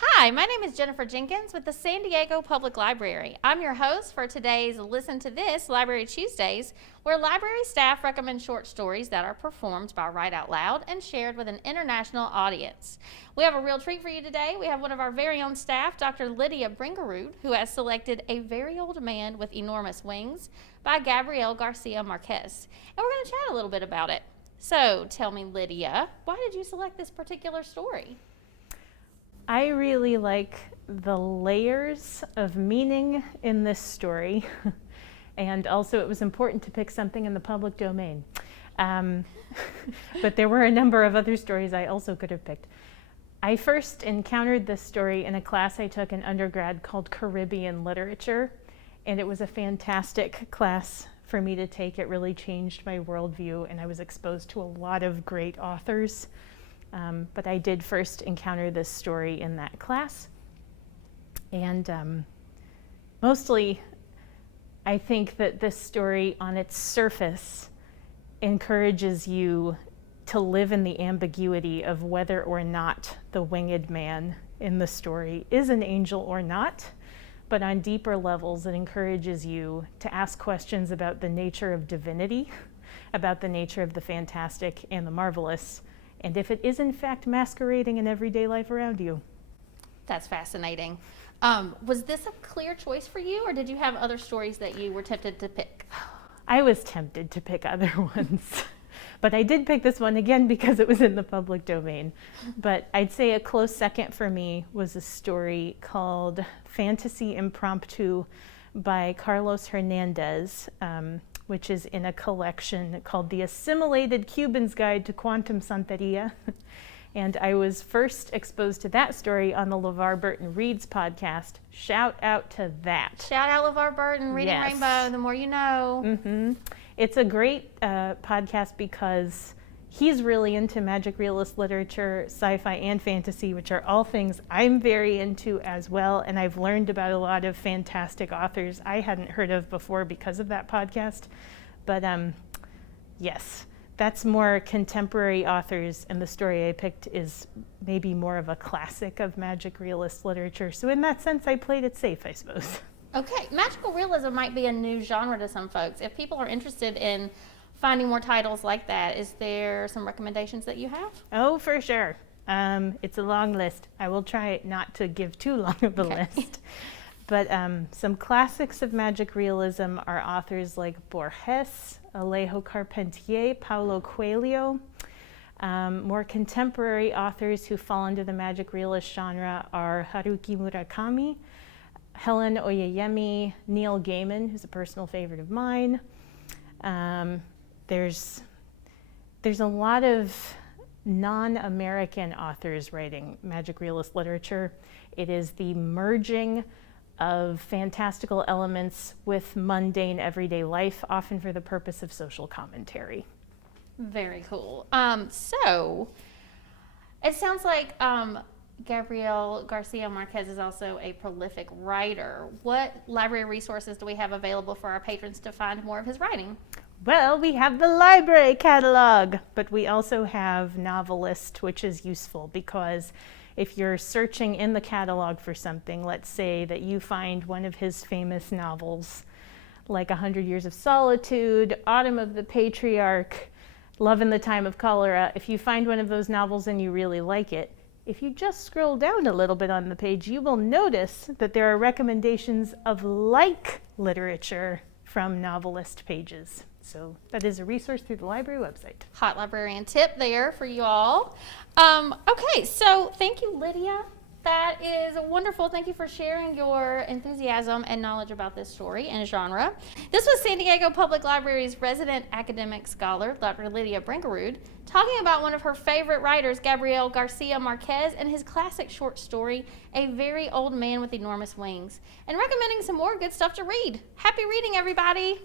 Hi, my name is Jennifer Jenkins with the San Diego Public Library. I'm your host for today's Listen to This Library Tuesdays, where library staff recommend short stories that are performed by Write Out Loud and shared with an international audience. We have a real treat for you today. We have one of our very own staff, Dr. Lydia Bringerud, who has selected A Very Old Man with Enormous Wings by Gabriel Garcia Marquez. And we're going to chat a little bit about it. So tell me, Lydia, why did you select this particular story? I really like the layers of meaning in this story, and also it was important to pick something in the public domain. But there were a number of other stories I also could have picked. I first encountered this story in a class I took in undergrad called Caribbean Literature, and it was a fantastic class for me to take. It really changed my worldview, and I was exposed to a lot of great authors. But I did first encounter this story in that class. And mostly, I think that this story on its surface encourages you to live in the ambiguity of whether or not the winged man in the story is an angel or not. But on deeper levels, it encourages you to ask questions about the nature of divinity, about the nature of the fantastic and the marvelous, and if it is in fact masquerading in everyday life around you. That's fascinating. Was this a clear choice for you, or did you have other stories that you were tempted to pick? I was tempted to pick other ones, but I did pick this one again because it was in the public domain. But I'd say a close second for me was a story called Fantasy Impromptu by Carlos Hernandez, which is in a collection called The Assimilated Cuban's Guide to Quantum Santeria. And I was first exposed to that story on the Levar Burton Reads podcast. Shout out to that. Shout out Levar Burton, Reading Yes. Rainbow, the more you know. Mm-hmm. It's a great podcast because he's really into magic realist literature, sci-fi, and fantasy, which are all things I'm very into as well. And I've learned about a lot of fantastic authors I hadn't heard of before because of that podcast. But yes, that's more contemporary authors, and the story I picked is maybe more of a classic of magic realist literature. So in that sense, I played it safe, I suppose. Okay, magical realism might be a new genre to some folks. If people are interested in finding more titles like that, is there some recommendations that you have? Oh, for sure. It's a long list. I will try not to give too long of a list. But some classics of magic realism are authors like Borges, Alejo Carpentier, Paulo Coelho. More contemporary authors who fall into the magic realist genre are Haruki Murakami, Helen Oyeyemi, Neil Gaiman, who's a personal favorite of mine. There's a lot of non-American authors writing magic realist literature. It is the merging of fantastical elements with mundane everyday life, often for the purpose of social commentary. Very cool. So it sounds like Gabriel Garcia Marquez is also a prolific writer. What library resources do we have available for our patrons to find more of his writing? Well, we have the library catalog, but we also have Novelist, which is useful because if you're searching in the catalog for something, let's say that you find one of his famous novels, like 100 Years of Solitude, Autumn of the Patriarch, Love in the Time of Cholera. If you find one of those novels and you really like it, if you just scroll down a little bit on the page, you will notice that there are recommendations of like literature from Novelist pages. So that is a resource through the library website. Hot librarian tip there for you all. Okay, so thank you, Lydia. That is wonderful. Thank you for sharing your enthusiasm and knowledge about this story and genre. This was San Diego Public Library's resident academic scholar, Dr. Lydia Bringerud, talking about one of her favorite writers, Gabriel Garcia Marquez, and his classic short story, A Very Old Man with Enormous Wings, and recommending some more good stuff to read. Happy reading, everybody!